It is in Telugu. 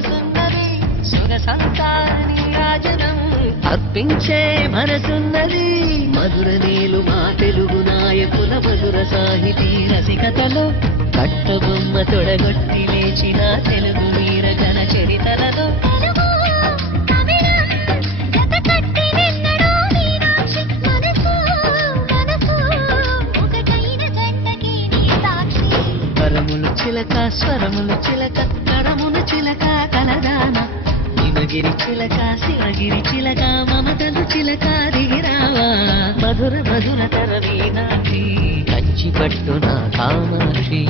వయసున్నది సురసంతాని రాజనం అర్పించే మనసున్నది మధుర నీలు మా తెలుగు నాయకుల మధుర సాహితీ రసికతలో కట్టబొమ్మ తొడగొట్టి లేచిన తెలుగు వీర జన చరితలలో స్వరములు చిలక స్వరములు చిలక కరములు చిలక కలదాన హిమగిరి చిలక శివగిరి చిలక మమతలు చిలక దిగిరావా మధుర మధుర తరవీనాక్షి కంచి పట్టున కామాక్షి